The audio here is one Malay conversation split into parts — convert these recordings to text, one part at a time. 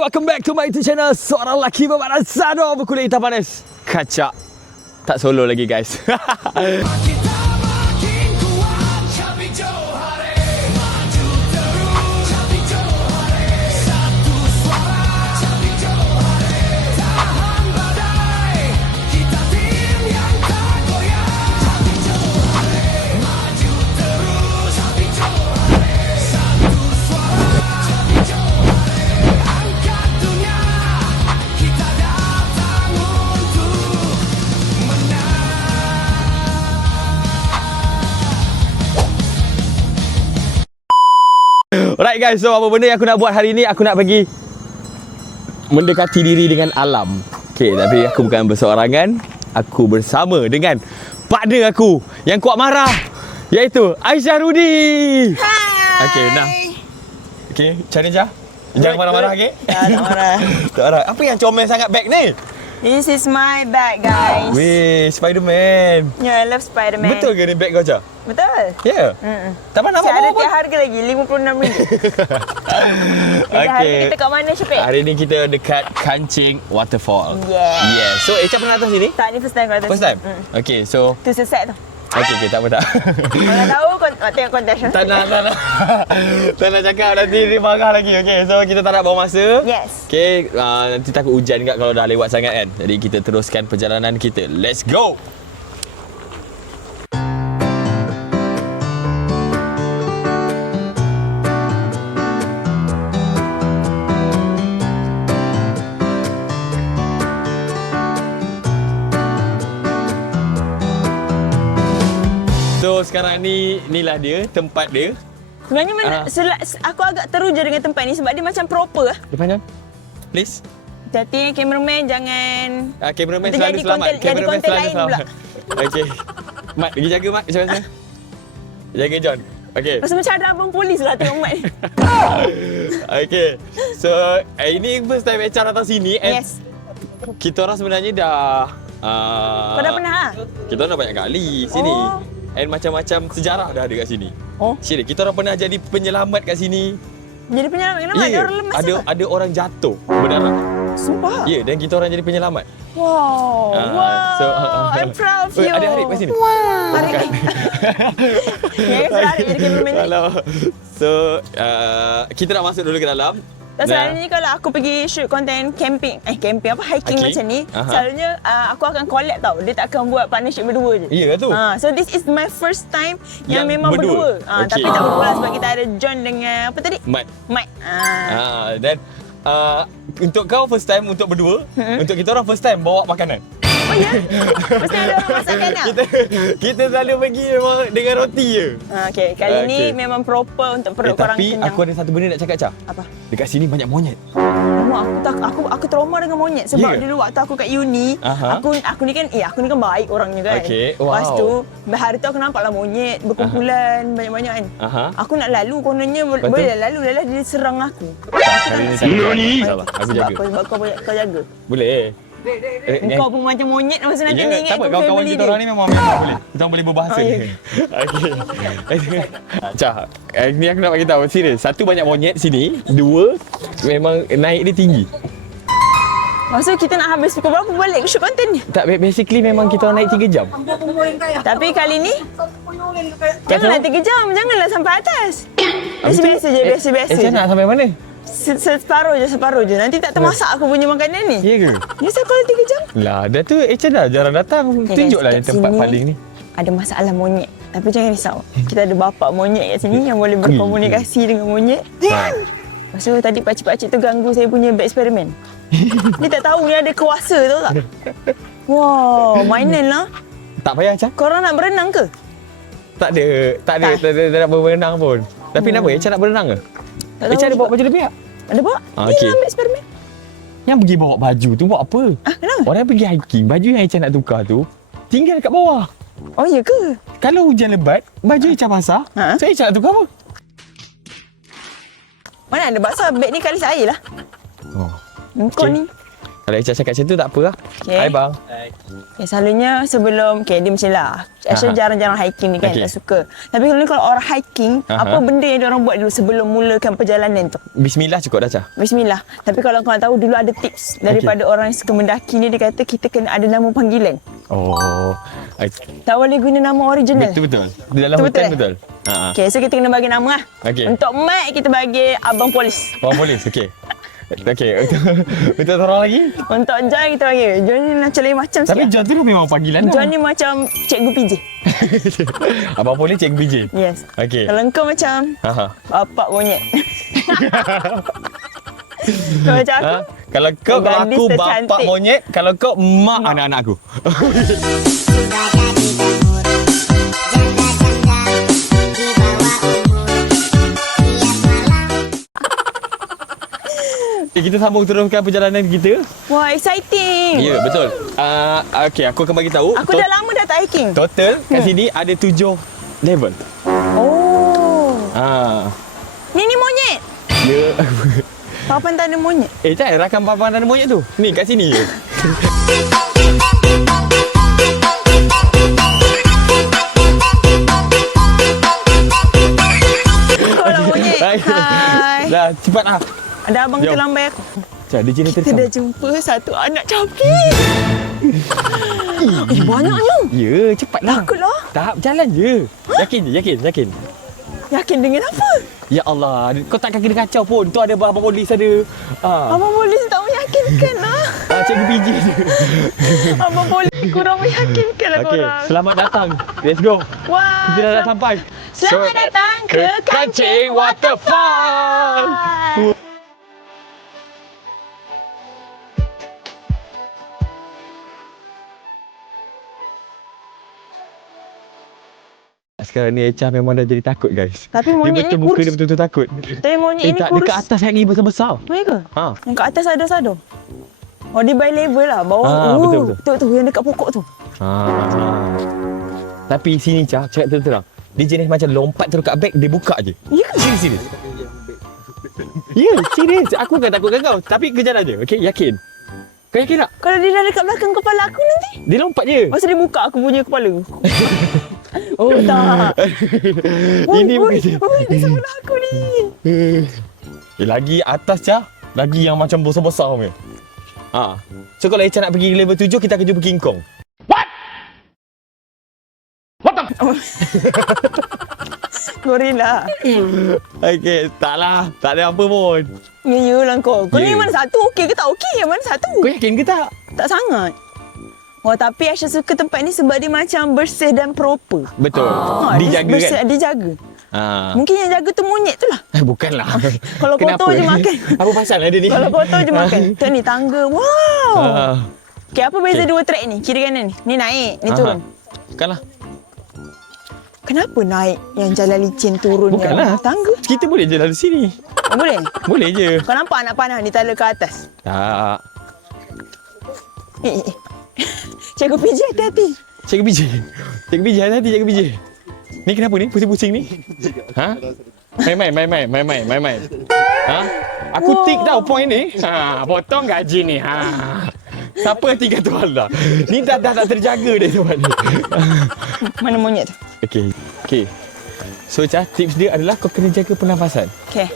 welcome back to my YouTube channel. Seorang lelaki berbadan sado berkulit hitam panas. Kacak. Tak solo lagi guys. Alright guys, so apa benda yang aku nak buat hari ni, aku nak pergi mendekati diri dengan alam. Okay, tapi aku bukan berseorangan. Aku bersama dengan partner aku yang kuat marah, iaitu Aisyah Rudi. Hai. Okay, nah. Okay, macam mana Jah? Jangan marah-marah, okay? Tak marah. Tak marah. Apa yang comel sangat bag ni? This is my bag, guys. Weh, Spiderman. Yeah, I love Spiderman. Betul ke ni bag kau, Jah? Betul. Ya? Mm-mm. Tak pernah Saya ada nampak apa-apa? tiap harga lagi, RM56. Jadi hari ni kita kat mana, Syafik? Hari ni kita dekat Kancing Waterfall. Yeah. Yeah. So, Echa pernah datang sini? Tak, ni first time kau datang. First time? Okay, so... Tu seset tu. Okay, tak apa tak. Kalau tahu, tengok konten. Tak nak. Tak nak cakap, nanti dia marah lagi. Okay, so kita tak nak bawa masa. Yes. Okay, nanti takut hujan kat kalau dah lewat sangat kan. Jadi kita teruskan perjalanan kita. Let's go! So sekarang ni, inilah dia, tempat dia. Sebenarnya aku agak teruja dengan tempat ni sebab dia macam proper. Depan John, please. Hati-hati kameraman jangan... Kameraman Kita selalu jadi selamat. konten- jadi konten lain pula. Okay. Mat, pergi jaga Mat. Macam mana? Jaga John. Okay. Rasa macam ada abang polis lah tengok Mat ni. Okay. So, ini first time Echa datang sini. And Yes. kita orang sebenarnya dah... Kau dah pernah lah? Kita orang dah banyak kali sini. Oh. And macam-macam sejarah dah ada kat sini. Oh. Serius, kita orang pernah jadi penyelamat kat sini. Jadi penyelamat kenapa? Ada orang lemas ke? ada orang jatuh berdarah. Sumpah? Ya, dan kita orang jadi penyelamat. Wow. So, I'm proud of you. Ada Arif kat sini? Wow. Arif. Ya, Arif jadi cameraman ni. Alamak. So, kita nak masuk dulu ke dalam. Dan selalunya kalau aku pergi shoot konten camping hiking macam ni, selalunya aku akan collab tau. Dia tak akan buat partnership berdua je. Ya tu. So this is my first time yang memang berdua. berdua. Tapi tak apa lah sebab kita ada John dengan apa tadi? Mat. Dan untuk kau first time untuk berdua, untuk kita orang first time bawa makanan. Oh ya? Mesti ada orang masakkan lah. Kita selalu pergi memang dengan roti je. Okay, kali ni memang proper untuk perut korang tapi kenyang. aku ada satu benda nak cakap, Cak. Apa? Dekat sini banyak monyet. Aku trauma dengan monyet sebab dulu waktu aku kat uni, aku ni kan baik orangnya kan. Okay, wow. Lepas tu hari tu aku nampaklah monyet berkumpulan banyak-banyak kan. Aku nak lalu kononnya boleh lalu dia serang aku. Hari ni tak apa. InsyaAllah, aku jaga. Sebab kau jaga. Boleh. Kau pun macam monyet masa nanti ni ingat tak apa, kau kawan-kawan family kita orang ni memang boleh. Kita orang boleh berbahasa. Okey. Cak, ni aku nak bagi tahu serius. Satu, banyak monyet sini. Dua, memang naik dia tinggi. Maksud kita nak habis pukul berapa balik shoot konten ni? Tak, basically memang kita orang naik 3 jam. Tapi kali ni janganlah 3 jam, janganlah sampai atas. Biasa-biasa je. Nak sampai mana? Separuh je. Nanti tak termasak aku punya makanan ni. Ya ke? Ni sampai 3 jam. Lah, dah tu dah jarang datang. Tunjuklah yang tempat paling ni. Ada masalah monyet. Tapi jangan risau. Kita ada bapak monyet kat sini yang boleh berkomunikasi dengan monyet. Lepas tu tadi pakcik-pakcik tu ganggu saya punya bag Spiderman. Dia tak tahu ni ada kuasa, tahu tak? Wow, mainan lah. Tak payah, Cak. Korang nak berenang ke? Tak ada nak berenang pun. Tapi kenapa? Echa nak berenang ke? Echa ada bawa baju lebih tak? Ada bawa? Ni okey. ambil Spiderman. Yang pergi bawa baju tu buat apa? Kenapa? Orang pergi hiking, baju yang Echa nak tukar tu tinggal kat bawah. Oh, ya ke? Kalau hujan lebat, baju Echa basah. So Echa nak tukar apa? Mana ada basah? Beg ni kalis air lah. Oh. Kau ni. Kalau Echa cakap macam tu tak apa lah. Okay. Hai bang. Okay, selalunya sebelum, dia macam lah. Actually jarang-jarang hiking ni kan, tak suka. Tapi kalau orang hiking, apa benda yang diorang buat dulu sebelum mulakan perjalanan tu? Bismillah cukup dah, Cha. Bismillah. Tapi kalau korang tahu, dulu ada tips daripada orang yang suka mendaki ni, dia kata kita kena ada nama panggilan. Oh. Tak boleh guna nama original. Betul. Di dalam Betul, hutan betul. betul. Okay, so kita kena bagi nama lah. Okey. Untuk Mat, kita bagi Abang Polis. Orang polis, okey. Okey, untuk orang lagi? Untuk John, kita bagi. John ni macam lain macam Tapi sikit. John tu memang panggilan dah. John ni macam Cikgu PJ. Abang polis Cikgu BJ. Yes. Okey. Kalau kau macam bapak monyet. Kalau macam aku, Kalau kau, kalau gadis aku tercantik. bapak monyet, kalau kau mak anak-anak aku. Kita sambung teruskan perjalanan kita. wah, exciting. Ya, betul. Okey, aku akan bagi tahu. Aku dah lama dah tak hiking. Total kat sini ada 7 level. Oh. Ni monyet. Ya. Papan tanda monyet. Tak rakam papan tanda monyet tu. Ni kat sini je. Korang monyet. Hai. Dah, cepatlah. Ada abang Jom. terlambai aku. Cak, dia jenis Kita terekam. dah jumpa satu anak cantik. Banyaknya. Ya, cepatlah. Takutlah. Tak, jalan je. Yakin je, yakin. Yakin dengan apa? Ya Allah, kau takkan kena kacau pun. Tu ada abang polis ada. Abang polis tak meyakinkan lah. Cikgu PJ je. Abang polis kurang meyakinkan lah Okey, korang. selamat datang. Let's go. Wah. Kita dah sampai. Selamat datang ke Kancing Waterfall. Sekarang ni Echa memang dah jadi takut, guys. Tapi monyet dia ni betul muka kurus. dia betul-betul takut. Tapi monyet ni Tak, kurus. dekat atas lagi besar-besar. Mana ke? Ha. Yang kat atas ada. Oh, dia by level lah. Bawah. Betul. Tu yang dekat pokok tu. Tapi sini Cha, cakap terang. Dia jenis macam lompat terus kat beg, dia buka je. Ya ke? Serius. Ya, serius. Aku tak takut dengan kau. Tapi kejar aja, okey? Yakin? Kau yakin tak? Kalau dia dah dekat belakang kepala aku nanti. Dia lompat je. Masa dia buka aku punya kepala. Oh tak. Ini bukan. Dia sebelah aku ni. Lagi atas Cha, lagi yang macam besar-besar punya. So kalau Echa nak pergi level 7, kita akan jumpa King Kong. Gorila. Okey, taklah. Tak ada apa pun. Yalah kau. Kau ni Ya. mana satu? Okey ke tak okey? Yang mana satu? Kau yakin ke tak? Tak sangat. Wah, tapi Aisyah suka tempat ni sebab dia macam bersih dan proper. Betul. Dijaga bersih, kan? Dijaga. Mungkin yang jaga tu monyet tu lah. Bukanlah. Kalau kotor je makan. Apa pasal ada ni? Kalau kotor je makan. Tu ni tangga. Wow. Okey, apa beza Okey. dua track ni? Kiri kanan ni. Ni naik, ni turun. Bukanlah. Kenapa naik yang jalan licin turun Bukanlah. yang tangga? Kita boleh je lalu sini. Oh, boleh? Boleh je. Kau nampak anak panah ni tala ke atas? Tak. Eh. Cikgu PJ hati-hati. Cikgu BJ. Cikgu BJ, hati-hati Cikgu BJ. Ni kenapa ni? Pusing-pusing ni? Main. Aku Wow. tik tau point ni. Potong gaji ni. Siapa yang tinggal tu Allah? Ni dah tak terjaga dia tempat ni. Mana monyet tu? Okey. So, Cha, tips dia adalah kau kena jaga pernafasan. Okey.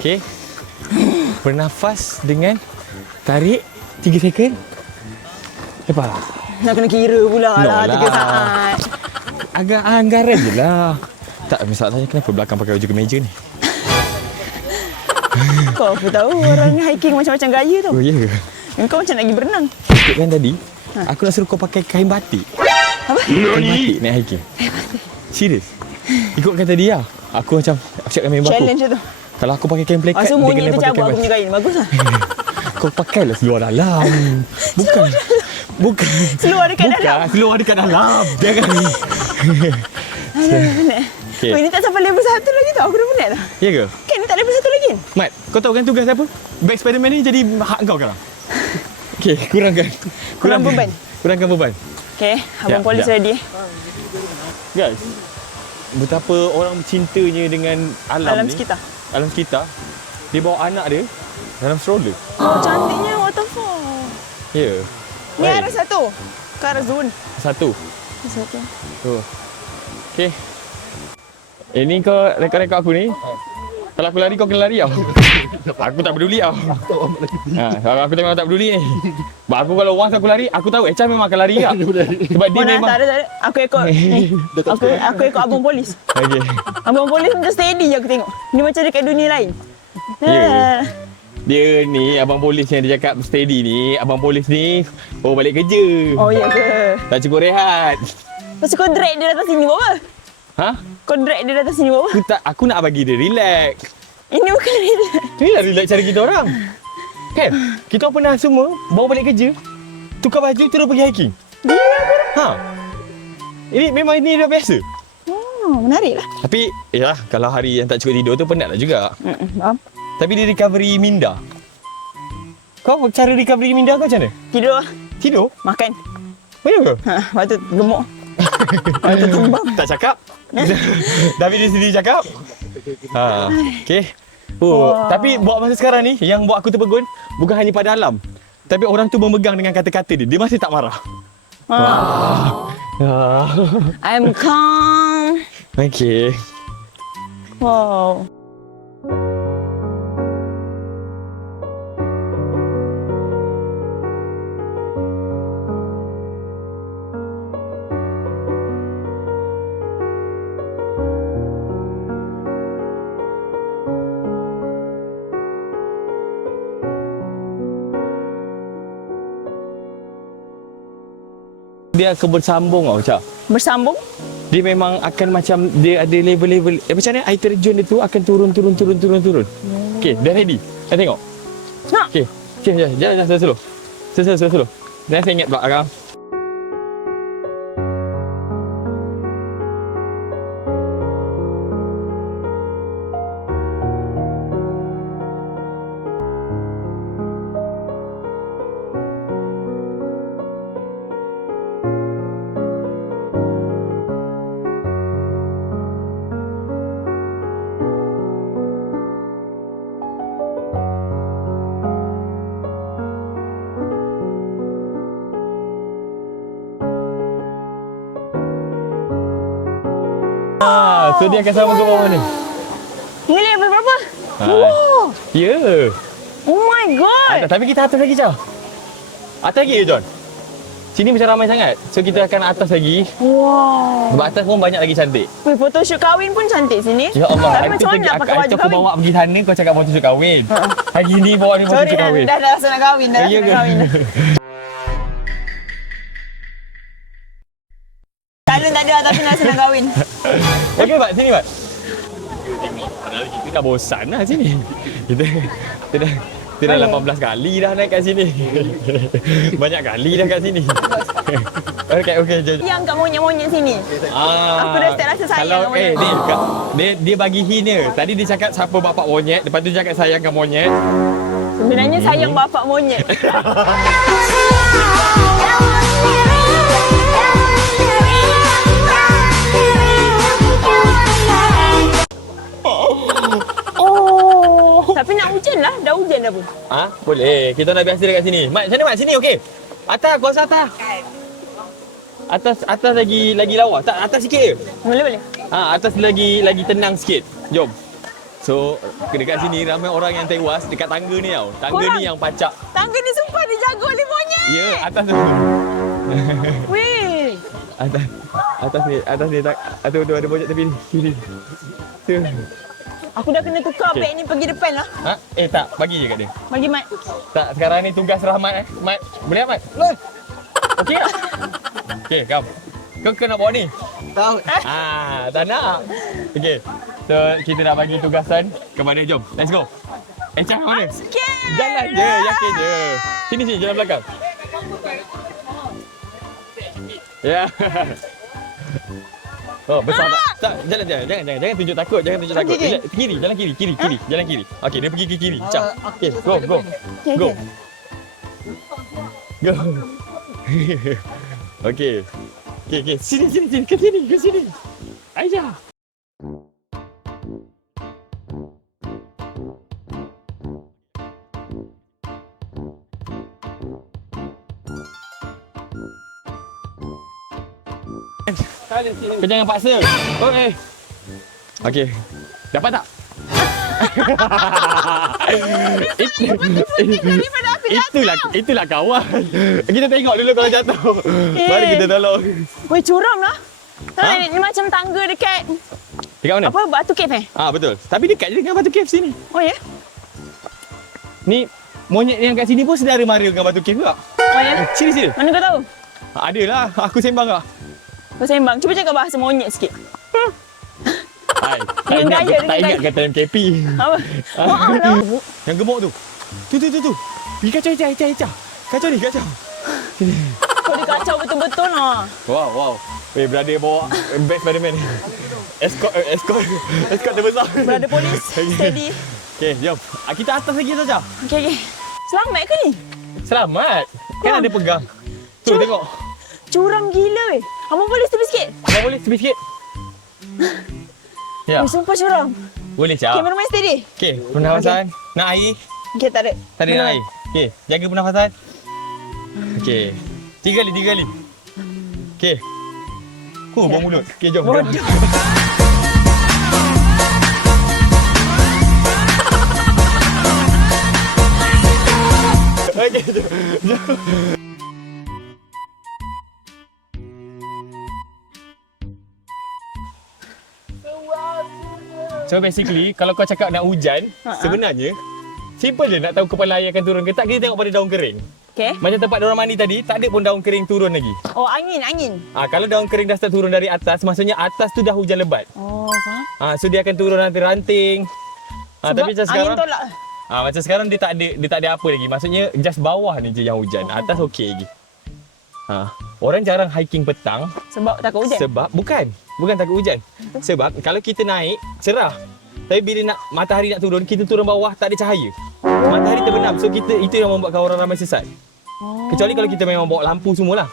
Okey. Bernafas dengan tarik 3 second. Lepas. Nak kena kira pula No lah lah. 3 saat. Agak anggaran je lah. Tak, masalahnya kenapa belakang pakai baju kemeja ni? Kau apa tahu orang hiking macam-macam gaya tau. Oh, ya ke? Kau macam nak pergi berenang. Ikutkan tadi, aku nak suruh kau pakai kain batik. Apa? Kain batik naik hiking. Serius? Ikutkan tadi lah. Aku macam, aku cakap dengan member aku. Challenge tu. Kalau aku pakai kain plekat, Masa dia monyet kena tu pakai cabut kain aku batik. punya kain. Bagus lah. Kau pakailah seluar dalam. Bukan. Seluar dekat dalam. Seluar dekat dalam. Jangan. Penat. Okey. Oh, ini tak sampai level 1 lagi tau. Aku dah penat dah. Ya ke? Kan ni tak level 1 lagi. Mat, kau tahu kan tugas apa? Bag Spiderman ni jadi hak kau sekarang. Okey, kurangkan. Kurang beban. Kurangkan beban. Okey, abang polis ready. Guys, betapa orang cintanya dengan alam Alam ni. sekitar. Alam sekitar. Dia bawa anak dia dalam stroller. Oh, cantiknya waterfall. Ya. Ni Baik. arah satu. Ke arah zon. Satu. Satu. Tu. Okey. Ini kau rekod-rekod aku ni. Kalau aku lari kau kena lari tau. Aku tak peduli tau. Kalau aku tengok tak peduli ni. Sebab aku kalau once aku lari, aku tahu Echa memang akan lari tak. Sebab dia Mana? memang Tak ada. Aku ikut aku ikut abang polis. okey. Abang polis macam steady je aku tengok. Ni macam dekat dunia lain. Ya. Dia ni abang polis yang dia cakap steady ni, abang polis ni balik kerja. Oh ya ke? Tak cukup rehat. Lepas tu kau drag dia datang sini buat apa? Ha? Kau drag dia datang sini buat apa? Aku nak bagi dia relax. Ini bukan dia. Inilah relax cara kita orang. Kan? Kita pernah semua bawa balik kerja, tukar baju terus pergi hiking. Ha. Ini memang ini dah biasa. Oh, menarik lah. Tapi yalah, kalau hari yang tak cukup tidur tu penatlah juga. Faham? Tapi dia recovery minda. Kau cara recovery minda kau macam mana? Tidur lah. Tidur? Makan. Mana kau? Lepas tu gemuk. Lepas tu tumbang. Tak cakap. Tapi dia sendiri cakap. Ha. Okey. Oh, Wow. tapi buat masa sekarang ni yang buat aku terpegun bukan hanya pada alam. Tapi orang tu memegang dengan kata-kata dia. Dia masih tak marah. I'm calm. Okey. Wow. Dia akan bersambung tau, Cak. Bersambung. Dia memang akan macam dia ada level-level. Macam mana air terjun dia tu akan turun. Okey, dah ready. Dah tengok. Nak. Okey. Okey, jalan slow. Slow. Dan saya ingat pula Akang. So dia akan sama ke bawah ni. Ni level berapa? Ha. Wow. Ya. Oh my god. Tapi kita atas lagi, Cak. Atas lagi ya, John? Sini macam ramai sangat. So kita akan atas lagi. Wow. Sebab atas pun banyak lagi cantik. Weh, photoshoot kahwin pun cantik sini. Ya Allah. Tapi macam mana nak pakai baju aku kahwin? bawa pergi sana, kau cakap photoshoot kahwin. Hari ni bawa dia Sorry, photoshoot kahwin. dah rasa nak kahwin. Dah rasa Ya nak ke? kahwin dah. Talent tak ada tapi dah rasa nak kahwin. Okey, Pak. Sini, Pak. Padahal kita dah bosan lah sini. Kita dah 18 kali dah naik kat sini. Banyak kali dah kat sini. Okey, jom. Yang kat monyet-monyet sini. Aku dah start rasa sayang kalau, dengan monyet. dia bagi hina. Tadi dia cakap siapa bapak monyet, lepas tu dia cakap sayangkan monyet. Sebenarnya sayang bapak monyet. Tapi nak hujan lah. Dah hujan dah pun. Ha? Boleh. Kita nak biasa dekat sini. Mat, macam mana Mat? Sini okey. Atas, kuasa atas. Atas lagi lawa. Tak, atas sikit je. Boleh. Ha, atas lagi tenang sikit. Jom. So, dekat sini ramai orang yang tewas dekat tangga ni tau. Tangga Korang? ni yang pacak. Tangga ni sumpah dijaga oleh monyet. Ya, atas tu. Weh. Atas ni tak. Atas tu ada monyet tepi ni. Sini. Tu. Aku dah kena tukar beg ni pergi depan lah. Ha? Tak, bagi je kat dia. Bagi Mat. Tak, sekarang ni tugas Rahmat Mat, boleh Mat? Boleh. Okey tak? Okey, kam. Kau kena bawa ni. Tahu. Tak nak. Okey. So, kita nak bagi tugasan kepada jom. Let's go. Echa mana? Scared. Jalan je, yakin je. Sini, jalan belakang. Ya. Oh, besar tak? Jangan tunjuk takut, jangan tunjuk takut. Okey. Kiri, jalan kiri. Jalan kiri. Okey, dia pergi ke kiri. Macam. Okey, go. Okey, Go. okey. Go. Okey. Sini, ke sini. Aisyah. Kau jangan paksa. Okey. Dapat tak? Itulah kawan. Kita tengok dulu kalau jatuh. Mari kita tolong. Weh, curam lah. Ha? Ni macam tangga dekat Dekat mana? apa, Batu Cave Betul. Tapi dekat je dengan Batu Cave sini. Oh ya? Ni monyet yang kat sini pun sedara mara dengan Batu Cave juga. Oh ya? Serius. Mana kau tahu? Adalah. Aku sembang tak? Kau sembang. Cuba cakap bahasa monyet sikit. Hai. Dengan gaya, Tak dengan ingat kata MKP. Apa? Maaf lah. Yang gemuk tu. Tu. Pergi kacau Echa. Kacau ni, kacau. Kau dia kacau betul-betul lah. Wow. Weh, brother bawa best Spiderman. Escort terbesar. Berada polis. Steady. Okey, jom. Kita atas lagi Saja. Okey. Selamat ke ni? Selamat. Kan ada pegang. Tu tengok. Curam gila weh. Abang boleh tepi sikit? Kau boleh tepi sikit? Ya. Weh, sumpah curam. Boleh Cak. Okey, bermain steady. Okey, pernafasan. Nak air? Okey, tak ada. Tak ada nak air. Okey, jaga pernafasan. Okey. 3 kali. Okey. Buang mulut. Okey, jom. Bodoh. Okey, jom. So basically, kalau kau cakap nak hujan, sebenarnya simple je nak tahu kepala air akan turun ke tak, kita tengok pada daun kering. Okey. Macam tempat diorang mandi tadi, tak ada pun daun kering turun lagi. Oh, angin. Kalau daun kering dah start turun dari atas, maksudnya atas tu dah hujan lebat. Oh, faham. So dia akan turun nanti ranting. Tapi macam sekarang, angin tolak. macam sekarang dia tak ada apa lagi. Maksudnya just bawah ni je yang hujan. Atas okey lagi. Orang jarang hiking petang. Sebab takut hujan? Sebab bukan takut hujan. Sebab kalau kita naik cerah. Tapi bila matahari nak turun, kita turun bawah tak ada cahaya. Matahari terbenam. So itu yang membuatkan orang ramai sesat. Kecuali kalau kita memang bawa lampu semualah.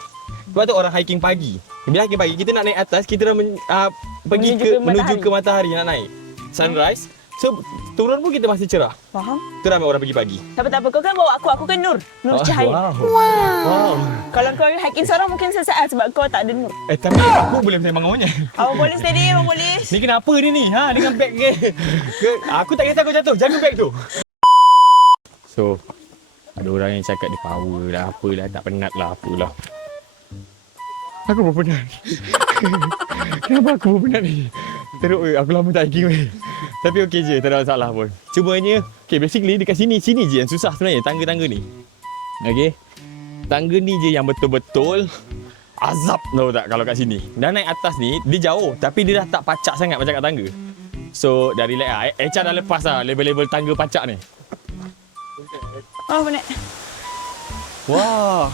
Sebab tu orang hiking pagi. Bila hiking pagi, kita nak naik atas, kita dah menuju ke matahari nak naik. Sunrise. So turun pun kita masih cerah. Faham? Tu ramai orang pergi pagi. Tak apa. Kau kan bawa aku kan Nur. Nur cahaya. Wow. Kalau kau hiking seorang mungkin sesat sebab kau tak ada Nur. Tapi aku boleh sembang dengan monyet. Abang polis steady, abang polis. Ni kenapa dia ni? Dengan beg ke? Aku tak kisah kau jatuh. Jaga beg tu. So, ada orang yang cakap dia power lah, apalah, tak penat lah, apalah. Aku pun penat. Kenapa aku pun penat ni? Teruk weh, aku lama tak hiking weh. Tapi okey je, tak ada masalah pun. Cumanya, basically dekat sini je yang susah sebenarnya, tangga-tangga ni. Okey. Tangga ni je yang betul-betul azab, tahu tak kalau kat sini. Dah naik atas ni, dia jauh tapi dia dah tak pacak sangat macam kat tangga. So, dah relax lah. Echa dah lepas lah level-level tangga pacak ni. Oh, benar. Wah.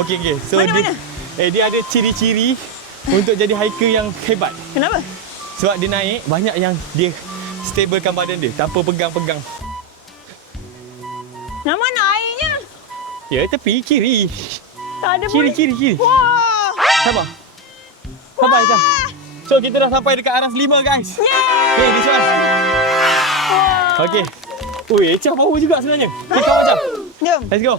Okey. So Mana? Dia ada ciri-ciri untuk jadi hiker yang hebat. Kenapa? Sebab dia naik, banyak yang dia stablekan badan dia tanpa pegang-pegang. Nama mana airnya? Ya, tepi kiri. Tak ada Kiri. Wah. Sabar Echa. So kita dah sampai dekat aras 5 guys. Yeay. Okay, this one. Okay. Ui, Echa power juga sebenarnya. Okay, kawan Echa. Jom. Let's go.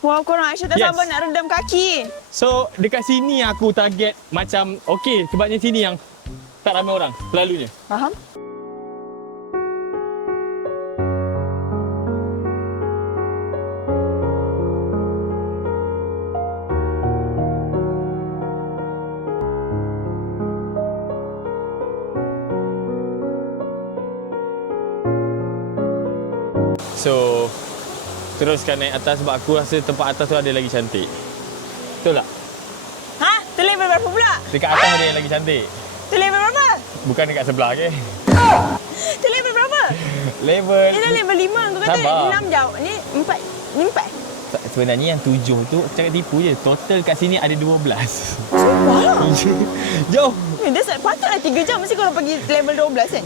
Wah, korang Aisyah tak Yes. sabar nak rendam kaki. So, dekat sini aku target macam, okay, sebabnya sini yang tak ramai orang selalunya. Faham? So, teruskan naik atas sebab aku rasa tempat atas tu ada lagi cantik. Betul tak? Ha? Tu level berapa pula? Dekat atas ada yang lagi cantik. Tu level berapa? Bukan dekat sebelah ke? Tu level berapa? Level... Ni dah level 5. Kau kata Sabar. 6 jauh. Ni 4. Ni 4. Sebenarnya yang 7 tu cakap tipu je. Total kat sini ada 12. Sumpah. Jom. Patutlah 3 jam mesti korang pergi level 12 kan?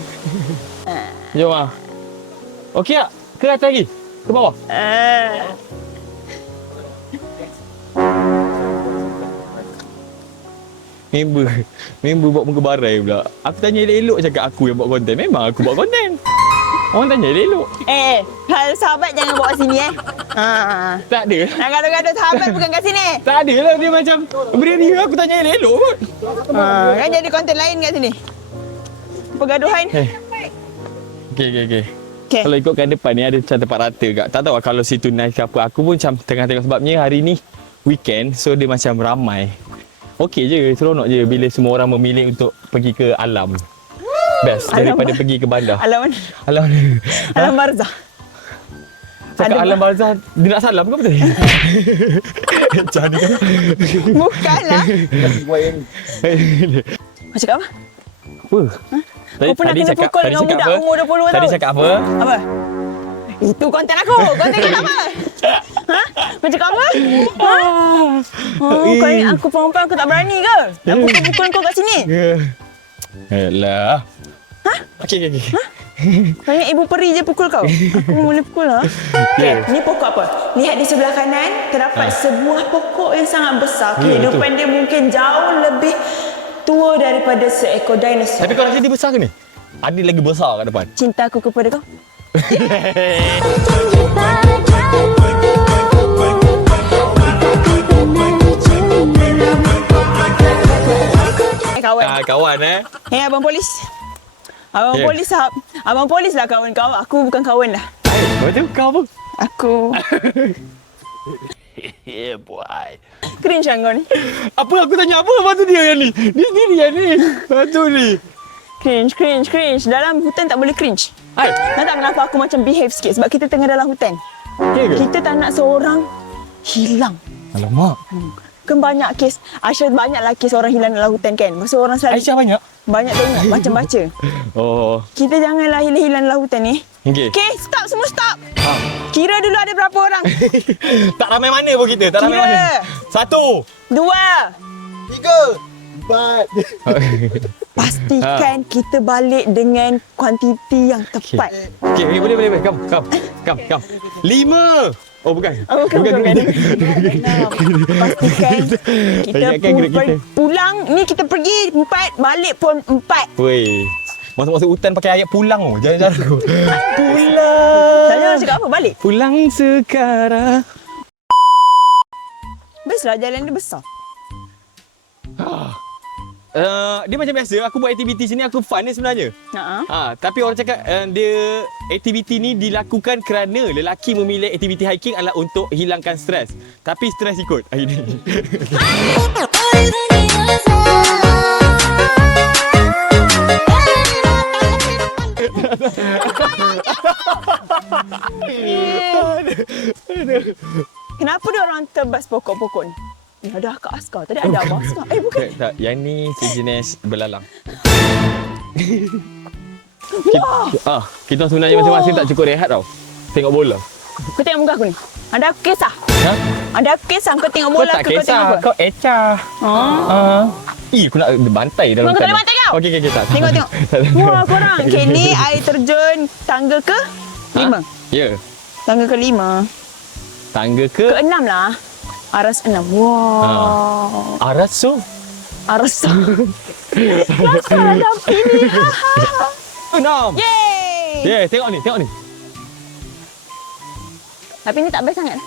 Jom ah. Okey tak? Ke atas lagi? Ke bawah? Member buat muka barai pula. Aku tanya elok-elok cakap aku yang buat konten. Memang aku buat konten. Orang tanya elok-elok. Hal sahabat jangan bawa sini Ha. Tak ada. Nak gaduh-gaduh sahabat bukan kat sini. Tak ada lah, dia macam beri dia aku tanya dia elok kot. Kan jadi konten lain kat sini. Pergaduhan. Okey. Okey. Kalau ikutkan depan ni ada macam tempat rata kat. Tak tahu lah kalau situ nice ke apa. Aku pun macam tengah tengok sebabnya hari ni weekend, so dia macam ramai. Okey je, seronok je bila semua orang memilih untuk pergi ke alam. Best daripada pergi ke bandar. Alam mana? Alam mana? Alam barzah. Cakap Ada alam barzah, dia nak salam ke betul? Macam ni kan? Bukanlah. Kau cakap apa? Apa? Kau pernah kena pukul dengan budak umur 20 tahun? Tadi cakap apa? Apa? Itu konten aku. Konten kita apa? Ha? Kau cakap apa? Ha? Kau ingat aku perempuan aku tak berani ke? Nak pukul-pukul kau kat sini? Alah. Ha? Okey. Kau ingat ibu peri je pukul kau? Aku boleh pukul lah. Okay, ni pokok apa? Lihat di sebelah kanan, terdapat sebuah pokok yang sangat besar. Kehidupan dia mungkin jauh lebih tua daripada seekor dinosaur. Tapi kau rasa dia besar ke ni? Ada lagi besar kat depan. Cinta aku kepada kau. Kawan. Kawan Abang polis. Abang polis lah kawan kau. Aku bukan kawan lah. Betul kau apa? Aku Yeah boy. cringe kan kau ni. Apa aku tanya apa? Lepas tu dia yang ni. Dia sendiri yang ni. Lepas tu ni. Cringe. Dalam hutan tak boleh cringe. Hai. Nak tak kenapa aku macam behave sikit? Sebab kita tengah dalam hutan. Ya ke? Kita tak nak seorang hilang. Alamak. Kan banyak kes, Aisyah banyaklah kes orang hilang dalam hutan kan. Masa orang selalu Aisyah banyak? banyak tengok, macam baca. Oh. Kita janganlah hilang-hilang dalam hutan ni. Okey. Okay, stop, semua stop. Kira dulu ada berapa orang? Tak ramai mana pun kita. Tak ramai Kira. mana. 1 2 3 4 Pastikan kita balik dengan kuantiti yang tepat. Okey, boleh. Come. 5. Oh bukan. Bukan. Pastikan kita Ingatkan grade kita. pulang ni, kita pergi 4, balik pun 4. Weh. Masuk hutan pakai ayat pulang oh. Jangan aku. Pulang. Tanya orang cakap apa? Balik. Pulang sekarang. Best lah, jalan dia besar. Dia macam biasa, aku buat aktiviti sini, aku fun ni sebenarnya. Tapi orang cakap dia aktiviti ni dilakukan kerana lelaki memilih aktiviti hiking adalah untuk hilangkan stres. Tapi stres ikut hari ni. Kenapa dia orang tebas pokok-pokok ni? Ada akak askar. Tadi ada abang askar. Bukan. Tak, yang ni sejenis belalang. Kita sebenarnya masing-masing tak cukup rehat tau. Tengok bola. Kau tengok muka aku ni. Ada aku kisah. Ada aku kisah. Kau tengok Kau bola tak ke kau tengok apa? Kau ecah. Aku nak bantai dalam Kau tak boleh bantai kau. Okey, tak. Tengok. Wah, korang. Okay, ni air terjun tangga ke 5. Ya. Tangga ke 5. Tangga ke Ke 6 lah. Aras 6. Wow. Aras tu. Aras. Kenapa ada pilih? 6. Yeay. Tengok ni. Tapi ni tak best sangat.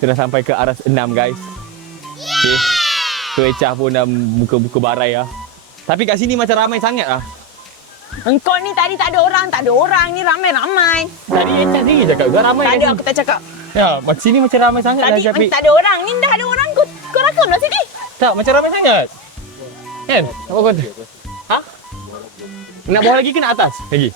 Kita dah sampai ke aras 6 guys. Okay. Tu Ecah pun dah buka-buka barai lah. Tapi kat sini macam ramai sangat lah. Engkau ni tadi tak ada orang. Ni ramai-ramai. Tadi Ecah sendiri cakap juga ramai. Tak ada, aku tak cakap. Ya, macam sini macam ramai sangat Tadi lah. Tapi tak ada orang. Ni dah ada orang. Kau rakam lah sini. tak, macam ramai sangat. Kan? Apa kau kata? Ha? Nak bawah lagi ke nak atas? Lagi?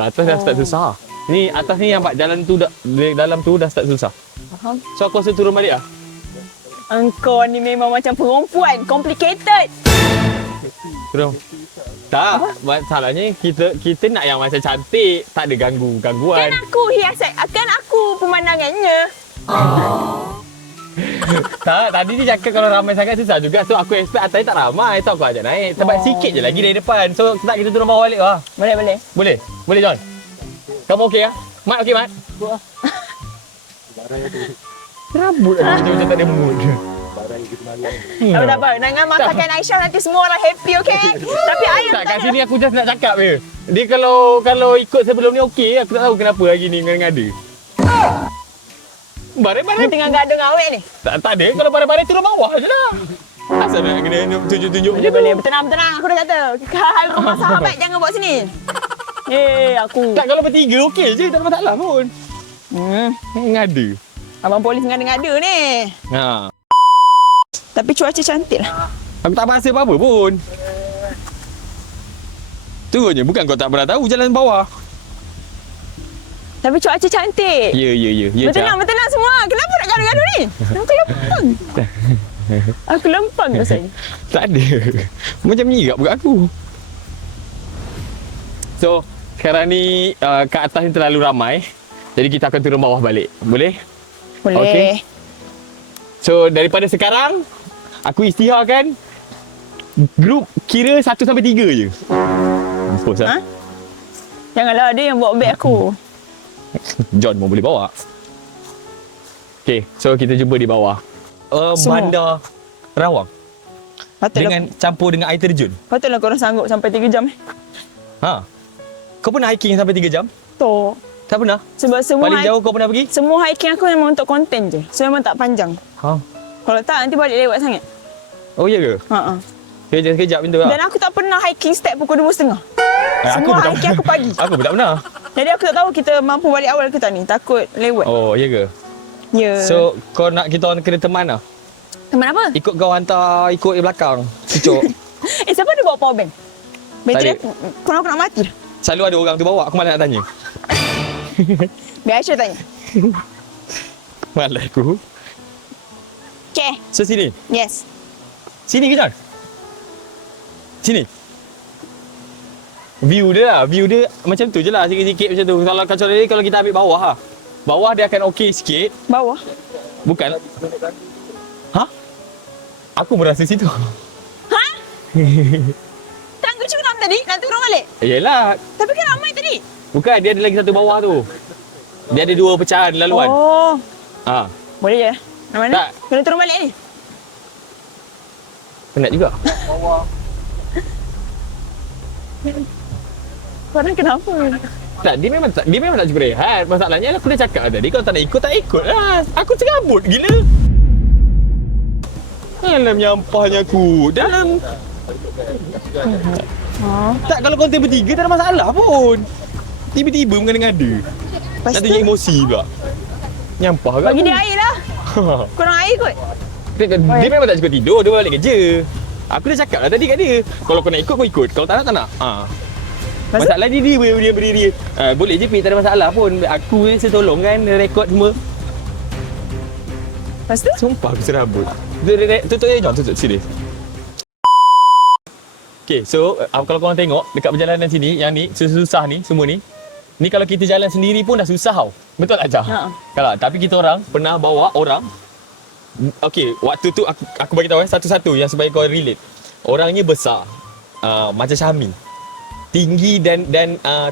Atas dah start susah. Ni atas ni nampak jalan tu dalam tu dah start susah. Faham? So aku rasa turun balik lah. Engkau ni memang macam perempuan. Complicated. Turun. Tak, masalahnya kita nak yang macam cantik, tak ada gangguan. Kan aku hiasan. Kan aku pemandangannya. Tak, tadi dia cakap kalau ramai sangat susah juga. So aku expect atas ni tak ramai. So aku ajak naik. Sebab sikit je lagi dari depan. So tak kita turun bawah balik lah. Boleh. Boleh John? Kamu okey lah? Mat okey Mat? Rambut ada macam tak ada mood. Tak apa. Dengan masakan Aisyah nanti semua orang happy, okey? Tapi ayam Tak, tak kat ada. sini aku just nak cakap je. Dia kalau ikut sebelum ni okey, aku tak tahu kenapa hari ni ngada-ngada. Ni Barang-barang tengah gaduh dengan awet ni. tak ada. Kalau barang-barang turun bawah je lah. Asal nak kena tunjuk-tunjuk macam tu. Boleh. Bertenang. Aku dah kata. Hal rumah sahabat jangan bawa sini. Aku. Tak, kalau bertiga okey je, tak ada masalah pun. Ngada. Abang polis ngada-ngada ni. Ha. Tapi cuaca cantik lah. Aku tak rasa apa-apa pun. Turunnya, bukan kau tak pernah tahu jalan bawah. Tapi cuaca cantik. Ya. Bertenang semua. Kenapa nak gaduh-gaduh ni? Aku lempang. Aku lempang rasanya. Tak ada. Macam ni kat buat aku. So, sekarang ni kat atas ni terlalu ramai. Jadi kita akan turun bawah balik. Boleh? Boleh. Okey. So, daripada sekarang, aku isytiharkan grup kira 1 sampai 3 je. Mampus lah. Ha? Janganlah dia yang bawa beg aku. John pun boleh bawa. Okay, so kita jumpa di bawah. Semua. Bandar Rawang. Patutlah, Dengan campur dengan air terjun. patutlah korang sanggup sampai 3 jam. Ha. Kau pernah hiking sampai 3 jam? Tu. Tak pernah? Sebab semua Paling jauh kau pernah pergi? semua hiking aku memang untuk konten je. So memang tak panjang. Ha. Kalau tak nanti balik lewat sangat. Oh, ya ke? Ha. Sekejap macam tu lah. Dan aku tak pernah hiking step pukul 2.30. Aku Semua pun tak hiking aku pagi. Aku pun tak pernah. Jadi aku tak tahu kita mampu balik awal ke tak ni. Takut lewat. Oh, ya ke? Ya. So, kau nak kita orang kena teman lah. Teman apa? Ikut kau hantar, ikut di belakang. Cucuk. Siapa ada bawa power bank? Bateri Tak aku, korang aku nak mati dah. Selalu ada orang tu bawa. Aku malah nak tanya. Biar Aisyah tanya. Malah aku. Okay. So, sini. Yes. Sini ke, John? Sini. View dia lah. View dia macam tu je lah. Sikit-sikit macam tu. Kalau kita ambil bawah lah. Bawah dia akan okey sikit. Bawah. Bukan. Ha? Aku merasa situ. Ha? Tangguh curam tadi? Nak turun balik? Yelah. Tapi kan ramai tadi. Bukan. Dia ada lagi satu bawah tu. Dia ada 2 pecahan laluan. Oh. Ha. Boleh je? Nak mana? Tak. Kena turun balik ni? Penat juga. Korang kenapa? Tak, dia memang tak cuba rehat. Masalahnya aku dah cakap tadi, kalau tak nak ikut, tak ikut lah. Aku cerabut gila. Dalam nyampahnya aku. Dalam... Tak, kalau konten bertiga tak ada masalah pun. Tiba-tiba mengada-ngada. Lepas Nak tu, tunjuk emosi pula. Nyampah kat bagi aku. dia air lah. Korang air kot. Dia memang tak cukup tidur, dia balik kerja. Aku dah cakap lah tadi kat dia. Kalau kau nak ikut, kau ikut. Kalau tak nak, tak nak. Ha. Lepas tu? Masalah dia berdiri. Boleh je Pik, tak ada masalah pun. Aku je tolong kan, rekod semua. Lepas tu? Sumpah aku serabut. Tutup je, John. Tutup. Serius. Okay, so kalau korang tengok dekat perjalanan sini, yang ni, susah ni, semua ni. Ni kalau kita jalan sendiri pun dah susah tau. Betul tak, Jah? Ha. Kalau tapi kita orang pernah bawa orang. Okay, waktu tu aku bagi tahu satu-satu yang supaya kau relate. Orangnya besar. Macam Syami. Tinggi dan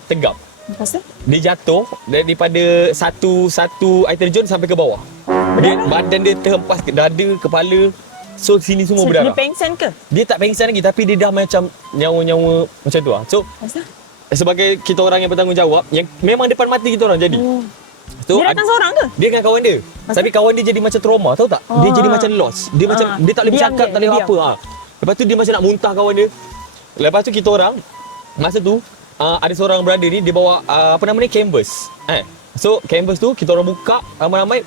tegap. Lepas tu? Dia jatuh daripada satu air terjun sampai ke bawah. Badan dia terhempas ke dada, kepala. So sini semua Dia berdarah. pengsan ke? Dia tak pengsan lagi tapi dia dah macam nyawa-nyawa macam tu lah. So Lepas tu? sebagai kita orang yang bertanggungjawab, yang memang depan mata kita orang jadi. So, Dia datang seorang ke? dia dengan kawan dia. Tapi kawan dia jadi macam trauma, tahu tak? Dia jadi macam lost. Dia macam dia tak boleh Diam bercakap, je, tak boleh dia apa. Lepas tu dia macam nak muntah kawan dia. Lepas tu kita orang masa tu ada seorang brother ni dia bawa apa nama ni, canvas. So canvas tu kita orang buka ramai-ramai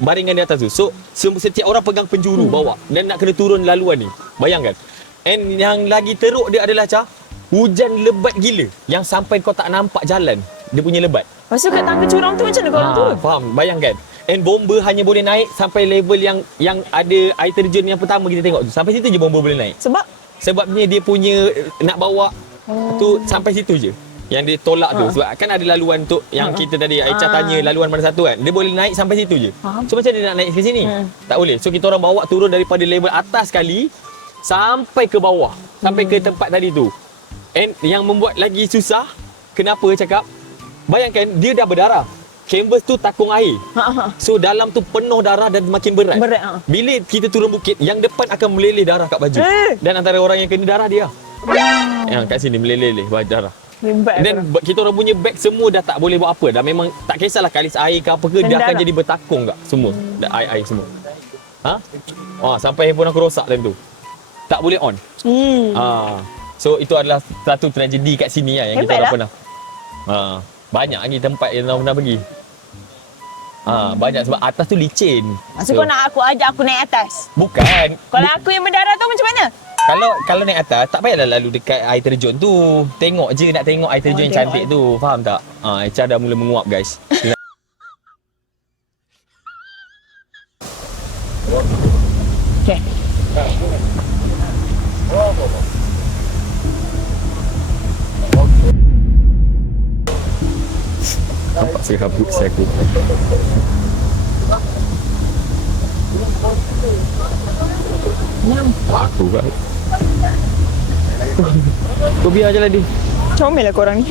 baringan di atas tu. So setiap orang pegang penjuru bawa dan nak kena turun laluan ni. Bayangkan. And yang lagi teruk dia adalah hujan lebat gila yang sampai kau tak nampak jalan. Dia punya lebat. Lepas tu kat tangga curam tu macam mana korang turun? Faham, bayangkan. And bomba hanya boleh naik sampai level yang ada air terjun yang pertama kita tengok tu. Sampai situ je bomba boleh naik. Sebab? Sebabnya dia punya nak bawa tu sampai situ je. Yang dia tolak tu. Sebab kan ada laluan tu yang kita tadi Aisyah tanya laluan mana satu kan. Dia boleh naik sampai situ je. So macam dia nak naik ke sini? Tak boleh. So kita orang bawa turun daripada level atas sekali sampai ke bawah. Sampai ke tempat tadi tu. And yang membuat lagi susah, kenapa cakap? Bayangkan dia dah berdarah. canvas tu takung air. Ha. So dalam tu penuh darah dan makin berat. Berat. Bila kita turun bukit, yang depan akan meleleh darah kat baju. Dan antara orang yang kena darah dia. Yang kat sini meleleh darah. Hebat. Dan kita orang punya beg semua dah tak boleh buat apa. Dah memang tak kisahlah kalis air ke apa ke, dia akan jadi bertakung kat semua. Dah air semua. Sampai handphone aku rosak time tu. Tak boleh on. So itu adalah satu tragedi kat sini lah yang kita orang pernah. Banyak lagi tempat yang orang pernah pergi. Banyak sebab atas tu licin. So kau nak aku ajak aku naik atas? Bukan. Kalau aku yang berdarah tu macam mana? Kalau naik atas, tak payahlah lalu dekat air terjun tu. Tengok je, nak tengok air terjun yang cantik tu. Faham tak? Echa dah mula menguap, guys. Okay. Nampak serabut saya aku. Nampak aku kan. Kau biar je lah dia. Comel lah korang ni.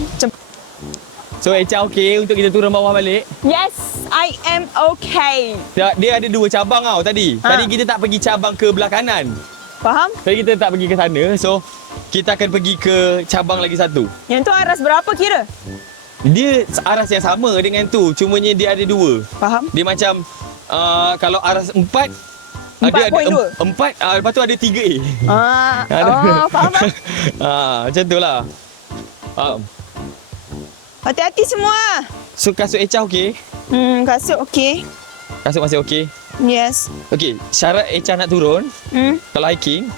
So Echa okey untuk kita turun bawah balik? Yes, I am okay. Dia ada 2 cabang tau tadi. Tadi kita tak pergi cabang ke belah kanan. Faham? Tadi kita tak pergi ke sana. So kita akan pergi ke cabang lagi satu. Yang tu aras berapa kira? Dia aras yang sama dengan tu, cumanya dia ada 2. Faham? Dia macam kalau aras 4 ada 4, lepas tu ada 3A. Faham? Macam tu lah. Hati-hati semua. So kasut Echa okey? Kasut okey. Kasut masih okey? Yes. Okey, syarat Echa nak turun, kalau hiking,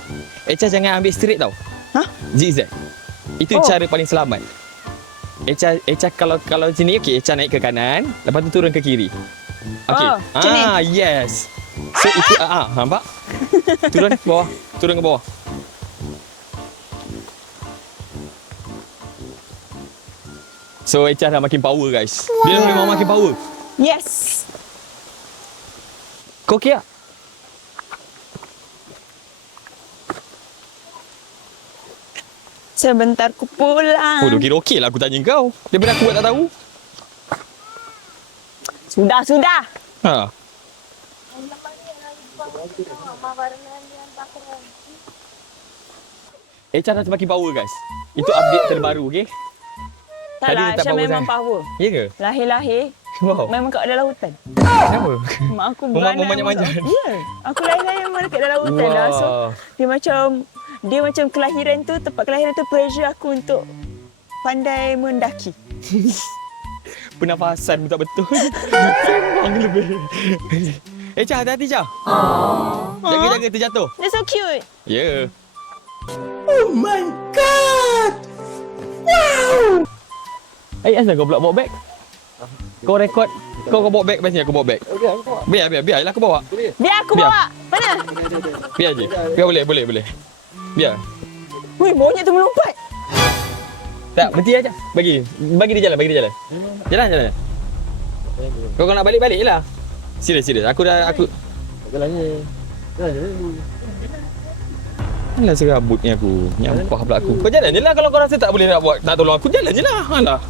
Echa jangan ambil straight tau. Zigzag. Itu cara paling selamat. Echa kalau sini okey, Echa naik ke kanan, lepas tu turun ke kiri. Okey. Macam ni? Yes. So itu nampak? Turun ke bawah. Turun ke bawah. So Echa dah makin power, guys. Dia memang makin power. Yes. Kau okey tak? Sebentar ku pulang. Dah kira okey lah aku tanya kau. Daripada aku buat tak tahu. Sudah. Echa dah semakin power, guys. Itu update terbaru, okey? Taklah, dia tak Aisyah power memang sangat. power. Ya ke? Lahir-lahir Wow. memang kat dalam hutan. Kenapa? Mak aku Memang beranak. manja-manja. Ya. Aku lahir memang dekat dalam hutan lah. So dia macam kelahiran tu, tempat kelahiran tu pressure aku untuk pandai mendaki. Pernafasan tak betul. Sembang lebih. Echa, hati-hati, Cha. Jaga-jaga terjatuh. Dia so cute. Ya. Oh my god! Wow! Asal kau pula bawa beg? Kau rekod. Kau bawa beg, biasanya aku bawa beg. Biar aku bawa. Biar aku bawa. Mana? Biar je. Kau boleh. Biar. Weh, monyet tu melompat. Tak, berhenti aja. Bagi dia jalan. Jalan. Kau nak balik je lah. Serius. Aku Jalannya. alah serabutnya aku. Nyampah pula aku. Kau jalan je lah kalau kau rasa tak boleh nak tolong aku. Jalan je lah. Alah.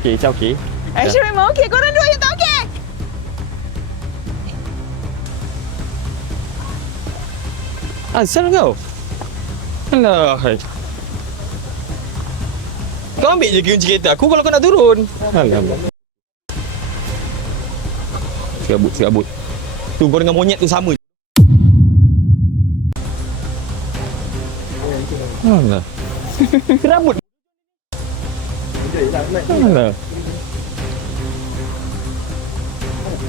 Okey, Echa okey. Aisyah memang okey. Korang dua yang tak okey. Asal kau? Alah. Kau ambil je kunci kereta aku kalau kau nak turun. Alamak. Serabut. Tu kau dengan monyet tu sama. Alah. Serabut. Alah.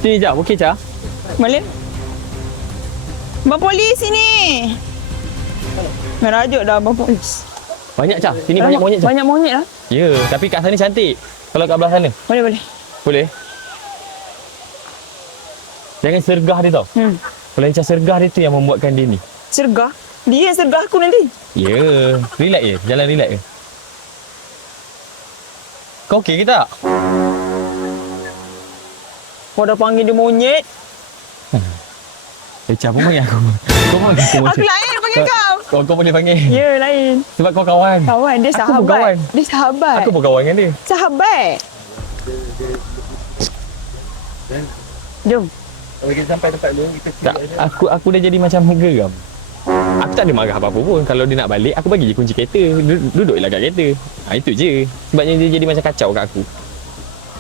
Sini jap, okey Cha? Boleh? Abang Polis sini. Merajuk dah Abang Polis. Banyak Cha, sini banyak monyet Cha. Banyak monyet lah. Ya, tapi kat sana cantik. Kalau kat belah sana. Boleh. Boleh? Jangan sergah dia tau. Kalau Echa sergah dia tu yang membuatkan dia ni. Sergah? Dia sergah aku nanti. Ya, relax je. Jalan relax je. Kau okey ke tak? Kau dah panggil dia monyet. Echa pun panggil aku. Kau panggil aku Aku macam. lain panggil kau. Kau boleh panggil. Ya, lain. Sebab kau kawan. Kawan, dia Aku sahabat. pun kawan. Dia sahabat. Aku pun kawan dengan dia. Sahabat. Jom. Kalau kita sampai tempat lu, kita Tak, aku dah jadi macam geram. Aku tak ada marah apa-apa pun. Kalau dia nak balik, aku bagi je kunci kereta. Duduklah kat kereta. Itu je. Sebabnya dia jadi macam kacau kat aku.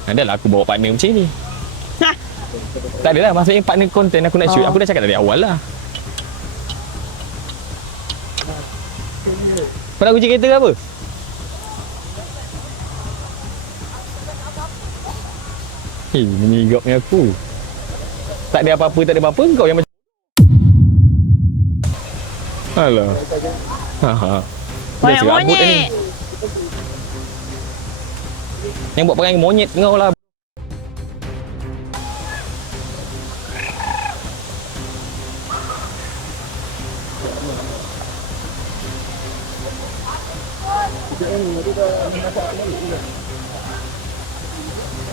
Dah lah aku bawa partner macam ni. Ha. Tak adalah, maksudnya partner konten aku nak shoot. Aku dah cakap dari awal lah. Kau nak kunci kereta ke apa? Ni gapnya aku. Tak ada apa-apa, tak ada apa-apa. Kau yang macam... Alah. Banyak Dah serabut monyet. ni. Yang buat perangai monyet kau lah.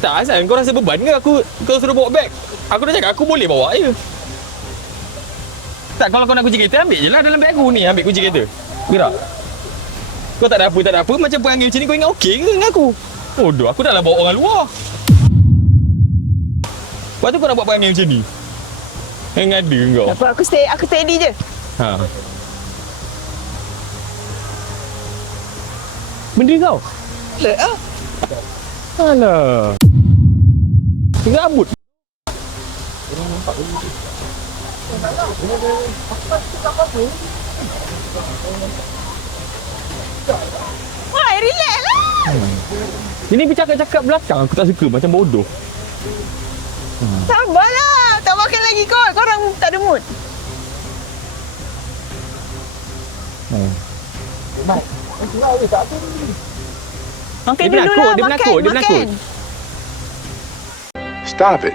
Tak asal kau rasa beban ke aku kau suruh bawa beg? Aku dah cakap aku boleh bawa je. Tak, kalau kau nak kunci kereta ambil je lah dalam beg aku ni, ambil kunci kereta. Gerak. Kau tak ada apa, macam perangai macam ni kau ingat okey ke dengan aku? Bodoh, aku dah lah bawa orang luar. Lepas tu kau nak buat perangai macam ni? Yang ada kau. Tak apa, aku steady je. Ha. Benda kau? Lek ah. Alah. Rambut. Wah, relax lah. Ini bercakap-cakap belakang aku tak suka, macam bodoh. Sabarlah. Tak makan lagi kot. Korang tak ada mood. Makan Dia dulu penakut, lah. dia Makan, penakut, dia penakut. Stop it.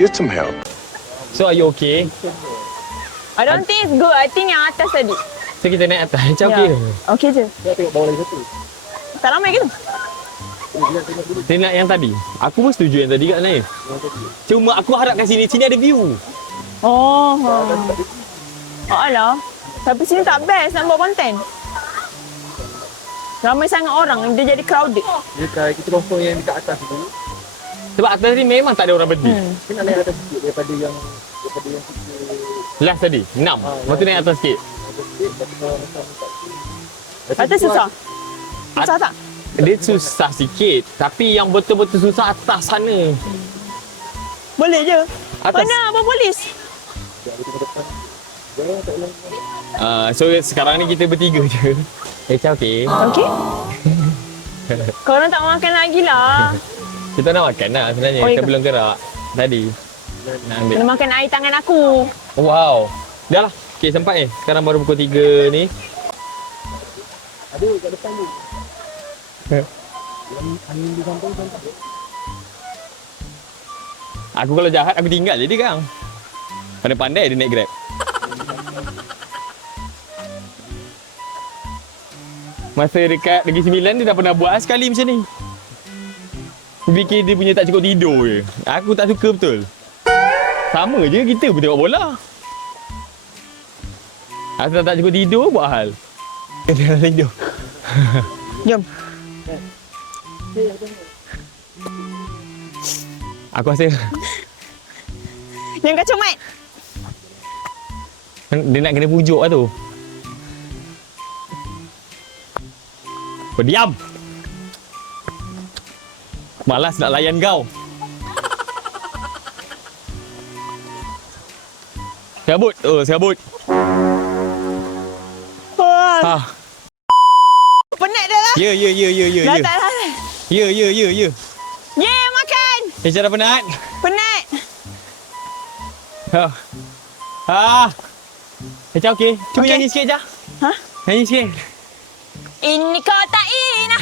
Get some help. So are you okay? I don't think it's good. I think yang atas tadi. So kita naik atas, macam Ya. okay ke? Okey je. Kita tengok bawah lagi satu. Tak ramai ke tu? Saya nak yang tadi. Aku pun setuju yang tadi kat lain. Cuma aku harap kat sini ada view. Oh. Alah. Tapi sini tak best nak buat konten. Ramai sangat orang, dia jadi crowded. Dia kalau kita confirm yang dekat atas tu, Sebab atas ni memang tak ada orang berdiri. kita nak naik atas sikit daripada yang kita Last tadi, 6. Lepas tu naik atas sikit. sikit, lepas tu macam Atas susah. Susah tak? Dia susah sikit. Tapi yang betul-betul susah atas sana. Boleh je. Atas. Mana abang polis? So sekarang ni kita bertiga je. Macam okay. Okey. Korang tak makan lagi lah. Kita nak makan lah sebenarnya. Oh, Kita ya ke? belum gerak tadi. Nak ambil. Kena makan air tangan aku. Wow. Dah lah. Okay, sempat Sekarang baru pukul 3 ni. ada kat depan tu. Yang angin di samping tu. Aku kalau jahat, aku tinggal je dia kan. Pandai-pandai dia naik Grab. Masa dekat Negeri Sembilan, dia dah pernah buat sekali macam ni. Dia fikir dia punya tak cukup tidur je. Aku tak suka betul. Sama je, kita pun tengok bola. Aku tak cukup tidur, buat hal. Dia dah tidur. Jom. Aku rasa Yang kacau mat. dia nak kena pujuk lah tu. Berdiam. Malas nak layan kau. Serabut. Oh, serabut. Wah, Ha. penat dah lah. Ya. Dah tak lah. Ya. Yeay, makan. Cara penat. Penat. Ha. Ha. Macam okey. Cuba Okey. nyanyi sikit je. Ha? Nyanyi sikit. Ini kota Ina.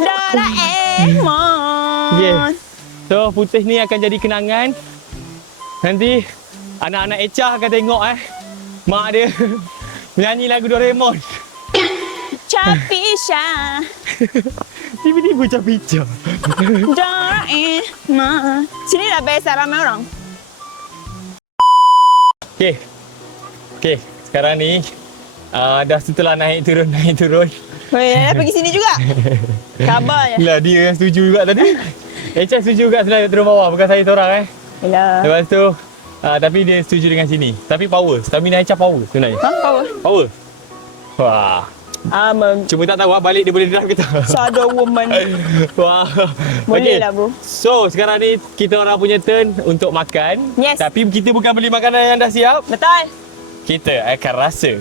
Doraemon. Okay. So, putih ni akan jadi kenangan. Nanti anak-anak Echa akan tengok mak dia menyanyi lagu Doraemon. Capisha. Tiba-tiba Capicha. Doraemon. Sini dah biasa ramai orang. Okay. Okay, sekarang ni dah setelah naik turun. Weh, dah pergi sini juga. Khabar je. Lah dia yang setuju juga tadi. Echa setuju juga sebenarnya turun bawah, bukan saya seorang Yalah. Lepas tu tapi dia setuju dengan sini. Tapi power, stamina Echa power sebenarnya. Power. Power. Wah. Cuma tak tahu balik dia boleh drive ke tak. Shadow woman. Wah. Boleh Okey. lah, bro. So, sekarang ni kita orang punya turn untuk makan. Yes. Tapi kita bukan beli makanan yang dah siap. Betul. Kita akan rasa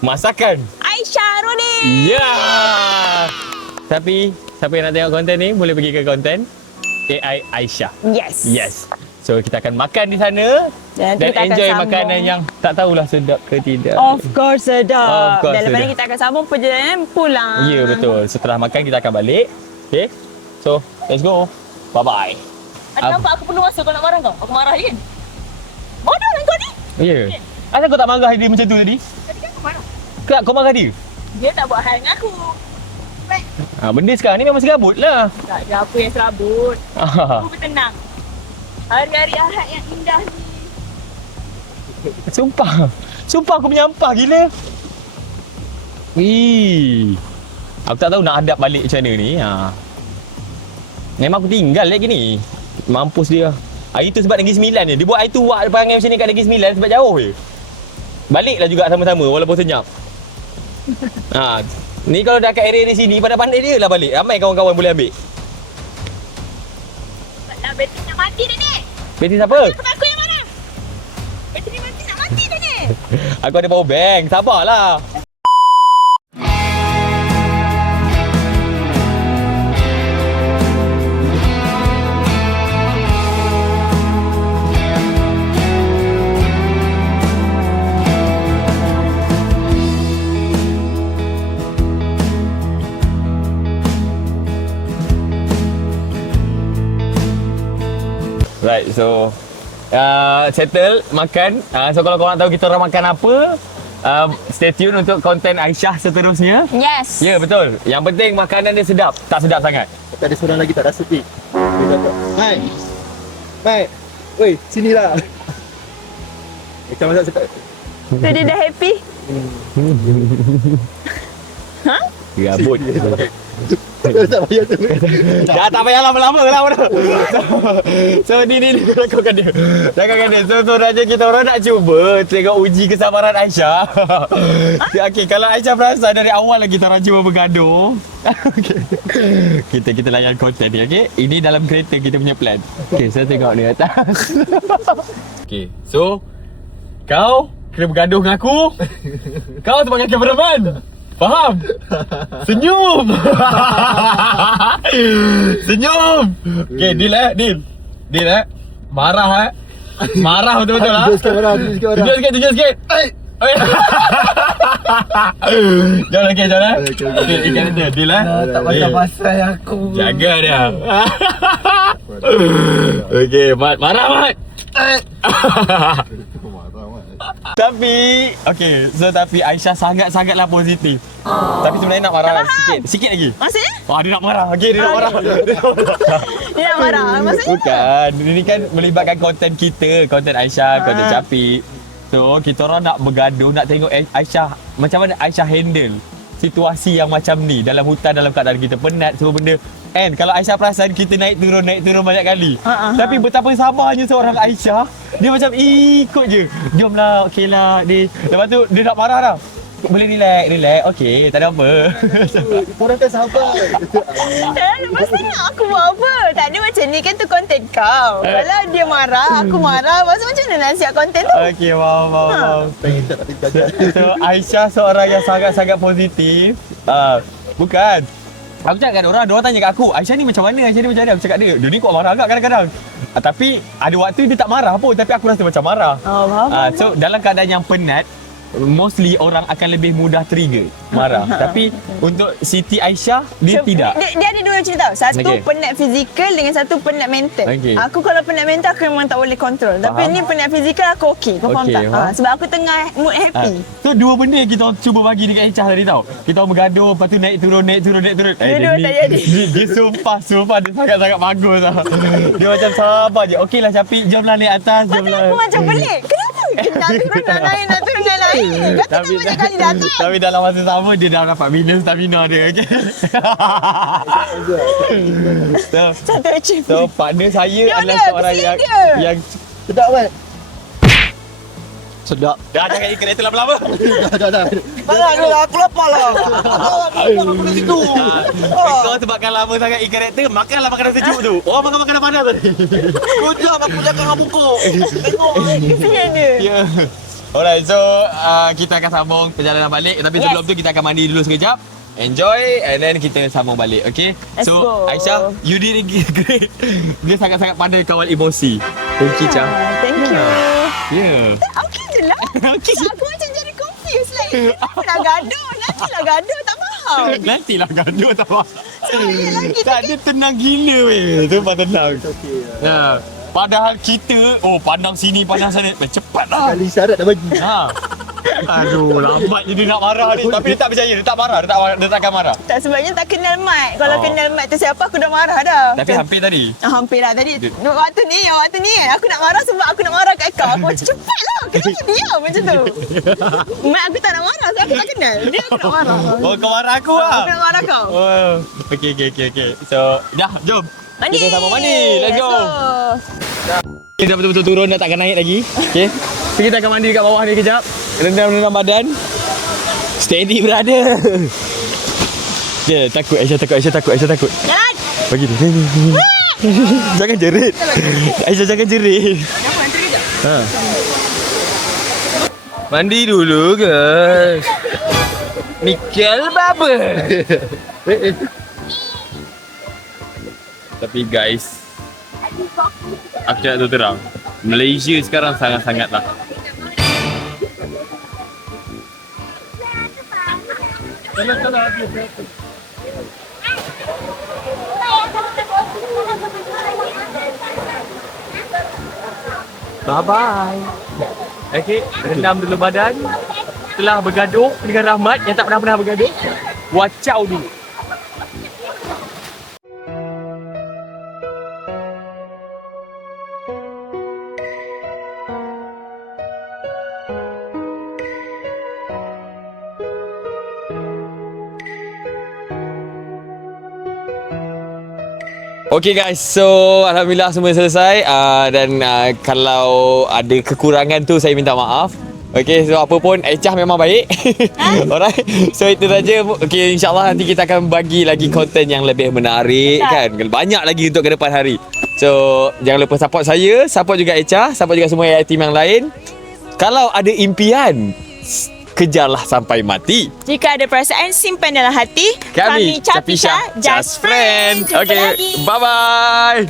masakan. Aisyah Rudi. Ya. Tapi siapa yang nak tengok konten ni boleh pergi ke konten AI Aisyah. Yes. Yes. So kita akan makan di sana Dan dan kita akan enjoy sambung. makanan yang tak tahulah sedap ke tidak. Of course sedap. Of course Dan lepas ni sedap. kita akan sambung perjalanan pulang. Ya, betul. Setelah makan kita akan balik. Okay. So, let's go. Bye-bye. Ada nampak aku penuh masa kau nak marah kau? Aku marah je kan? Bodoh lah kau ni. Ya. Asal kau tak marah dia macam tu tadi? Tadi kan aku marah. Kak, kau marah dia? Dia tak buat hal dengan aku. Benda sekarang ni memang serabut lah. Tak ada apa yang serabut. Aku bertenang. Hari-hari Ahad yang indah ni. Sumpah aku menyampah gila. Wih. Aku tak tahu nak hadap balik macam mana ni. Memang aku tinggal lagi ni. Mampus dia. Hari tu sebab Negeri Sembilan je. Dia buat hari tu buat perangai macam ni kat Negeri Sembilan sebab jauh je. Baliklah juga sama-sama walaupun senyap. Ni kalau dah kat area di sini, pandai-pandai dia lah balik. Ramai kawan-kawan boleh ambil. Cepatlah, bateri nak mati dah ni. Bateri siapa? Sebab aku yang marah. Bateri mati nak mati dah ni. Aku ada power bank. Sabarlah. Right, so settle makan. So kalau korang tahu kita orang makan apa, stay tune untuk konten Aisyah seterusnya. Yes. Ya, betul. Yang penting makanan dia sedap. Tak sedap sangat. Tak ada seorang lagi tak rasa pik. Dia kata, Mai. Mai. Woi, sinilah. Macam masa cakap. So dia dah happy? Gabut. Tak payah tu. Dah tak payah lama-lama lah. So ni lakukan dia. Lakukan dia. So raja kita orang nak cuba tengok uji kesabaran Aisyah. Okey, kalau Aisyah perasan dari awal lagi kita orang cuba bergaduh. Kita layan konten ni, okey? Ini dalam kereta kita punya plan. Okey, saya tengok ni atas. Okey, so kau kena bergaduh dengan aku. Kau sebagai cameraman. Faham? Senyum. Senyum. Okey, deal Deal Marah Marah betul-betul lah. Tunjuk sikit orang, Tunjuk sikit. Jangan lagi, jangan. Okey, ikan dia. Deal Tak pasal aku. Jaga dia. Okey, Mat. Marah, Mat. Tapi tapi Aisyah sangatlah positif. Tapi sebenarnya nak marah sikit lagi. Maksudnya? Dia nak marah. Okey, dia nak marah. Dia nak marah. Maksudnya? Bukan. Ini kan melibatkan konten kita, konten Aisyah, konten Syafiq. So, kita orang nak bergaduh, nak tengok Aisyah macam mana Aisyah handle situasi yang macam ni dalam hutan, dalam keadaan kita penat semua benda. And kalau Aisyah perasan kita naik turun banyak kali. Tapi betapa sabarnya seorang Aisyah. Dia macam ikut je. Jomlah, okeylah ni. Lepas tu dia nak marah dah. Boleh relax. Okey, tak ada apa. Korang kan sahabat. Lepas tu nak aku buat apa? Tak ada macam ni kan tu konten kau. Kalau dia marah, aku marah. Lepas tu macam mana nak siap konten tu? Okey, wow. Pengen tak tapi jaga. So Aisyah seorang yang sangat-sangat positif. Bukan. Aku cakap kat diorang tanya kat aku, Aisyah ni macam mana? Aku cakap dia ni kok marah agak kadang-kadang. Tapi ada waktu dia tak marah pun, tapi aku rasa macam marah. Oh, faham. So dalam keadaan yang penat, mostly orang akan lebih mudah trigger marah. Tapi untuk Siti Aisyah dia tidak. Dia ada dua cerita tau. Satu penat fizikal dengan satu penat mental. Aku kalau penat mental aku memang tak boleh kontrol. Tapi ni penat fizikal aku okey. Kau faham tak? Sebab aku tengah mood happy. So dua benda yang kita cuba bagi dekat Aisyah tadi tau. Kita bergaduh, lepas tu naik turun. Dua-dua tak jadi. Dia sumpah dia sangat-sangat bagus tau. Dia macam sabar je. Okeylah Syafiq, jomlah naik atas. Lepas tu aku macam pelik. Kenapa Nak turun nak naik, nak turun nak naik. Kata dah banyak kali datang. Tapi dalam masa sama dia dah dapat minus stamina dia. Okay? Satu achievement. So partner saya Dia adalah ada, seorang kesian yang dia. yang Sedap kan? Sedap. dah jangan ikut kereta lama-lama. Dah. Malah dulu aku lapar lah. Apa situ? Kau sebabkan lama sangat ikan kereta, makanlah makanan sejuk tu. Orang makan makanan panas tadi. Kujam aku jaga dengan bungkuk. Tengok. Kesian dia. Ya. Alright, so kita akan sambung perjalanan balik. Tapi Yes. sebelum tu kita akan mandi dulu sekejap. Enjoy and then kita sambung balik, okay? Let's So go. Aisyah, you did great. Dia sangat-sangat pandai kawal emosi. Thank you, Chang. Thank you. Yeah. Okey je lah. Okey je. Aku macam jadi confused like. Kenapa nak gaduh? Nantilah gaduh, tak faham. Nantilah gaduh tak apa. Sorry lagi. Tak, dia tenang gila weh. Tu pas tenang. Okey. Ya. Padahal kita, pandang sini, pandang sana. Cepat lah. Kali syarat dah bagi. Ha. Aduh, lambat je dia nak marah ni. Tapi dia tak percaya, dia tak marah, dia takkan marah. Tak, sebabnya tak kenal Mat. Kalau Oh. kenal Mat tu siapa, aku dah marah dah. Tapi hampir tadi. Hampir lah tadi. Waktu ni kan. Aku nak marah sebab aku nak marah kat kau. Aku macam cepatlah. Kenapa diam macam tu? Mat aku tak nak marah sebab aku tak kenal. Dia aku nak marah. Oh, kau marah aku lah. Aku nak marah kau. Oh. Okay. So, dah, jom. Mandi. Kita sama mandi. Let's go. Kita dah betul-betul turun, dah takkan naik lagi. Okay. So, kita akan mandi kat bawah ni kejap. Rendam badan. Steady, brother. Dia takut, Aisyah takut. Jalan. Bagi dia. Jangan jerit. Aisyah jangan jerit. Kenapa? Nanti kejap. Ha. Mandi dulu, guys. Michael Bubble. Tapi guys, aku nak tu terang, Malaysia sekarang sangat-sangatlah bye-bye. Okay, rendam dulu badan. Setelah bergaduh dengan Rahmat yang tak pernah bergaduh, wacau dulu. Okay guys, so alhamdulillah semua selesai dan kalau ada kekurangan tu saya minta maaf. Okay, so apa pun Aisyah memang baik. Alright, so itu saja. Okay, insyaAllah nanti kita akan bagi lagi konten yang lebih menarik kan. Banyak lagi untuk ke depan hari. So jangan lupa support saya, support juga Aisyah, support juga semua AI team yang lain. Kalau ada impian, kejarlah sampai mati. Jika ada perasaan, simpan dalam hati. Kami Chapisha Just Friend. Okay, bye-bye.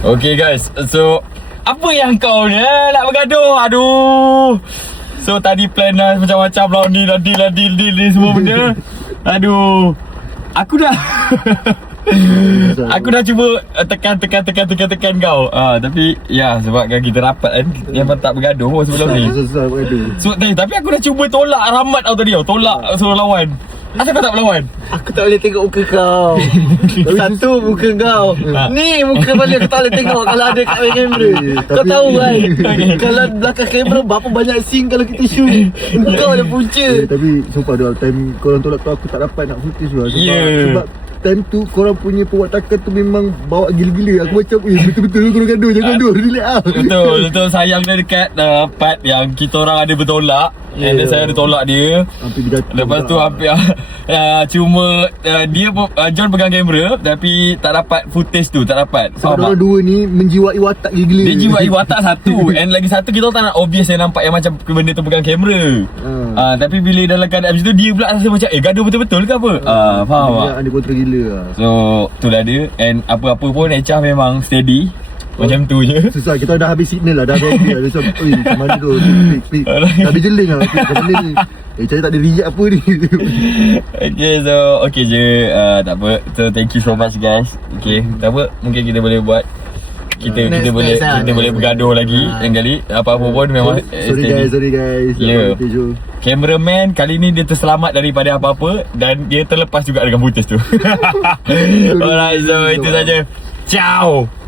Okay guys, so apa yang kau ni nak bergaduh? Aduh. So tadi plan dah macam-macam lah deal semua benda. Aduh. Aku dah aku dah cuba tekan kau. Tapi ya sebabkan kita rapat kan, yang tak bergaduh sebelum ni. Susah bergaduh. So, tapi aku dah cuba tolak Rahmat tau tadi tau. Tolak suruh lawan. Asal kau tak berlawan? Aku tak boleh tengok muka kau. Satu muka kau. Ni muka balik aku tak boleh tengok kalau ada kat kamera. Kau tahu kan? Kalau belakang kamera berapa banyak scene kalau kita shoot. Kau ada punca. Tapi sumpah dah time korang tolak tu aku tak dapat nak footage tu lah. Yeah. Sebab time tu korang punya perwatakan tu memang bawa gila-gila. Aku macam betul-betul korang gaduh. Jangan gaduh, relax lah. Betul sayang dia dekat part yang kita orang ada bertolak. And then saya ada tolak dia. Hampir berjatuh. Lepas tu hampir cuma dia John pegang kamera tapi tak dapat footage tu, tak dapat. Sebab Faham orang dua ni menjiwai watak gila-gila. dia jiwai watak satu. And lagi satu kita tak nak obvious yang nampak yang macam benda tu pegang kamera. Tapi bila dalam keadaan macam tu dia pula rasa macam gaduh betul-betul ke apa? Faham tak? Dia kontrol gila lah. So itulah dia. And apa-apa pun Aisyah memang steady. Macam tu je. Susah, kita dah habis signal lah. Dah ready lah. Dia macam, macam mana tu? Speak. Dah habis jeling lah. Macam mana ni? Cari tak ada react apa ni? Okay, so okay je. Tak apa. So thank you so much guys. Okay, tak apa. Mungkin kita boleh buat kita boleh bergaduh lagi lain kali. Apa-apa pun memang Sorry guys. Yeah. Cameraman kali ni dia terselamat daripada apa-apa dan dia terlepas juga dengan footage tu. Alright, so itu saja. Ciao.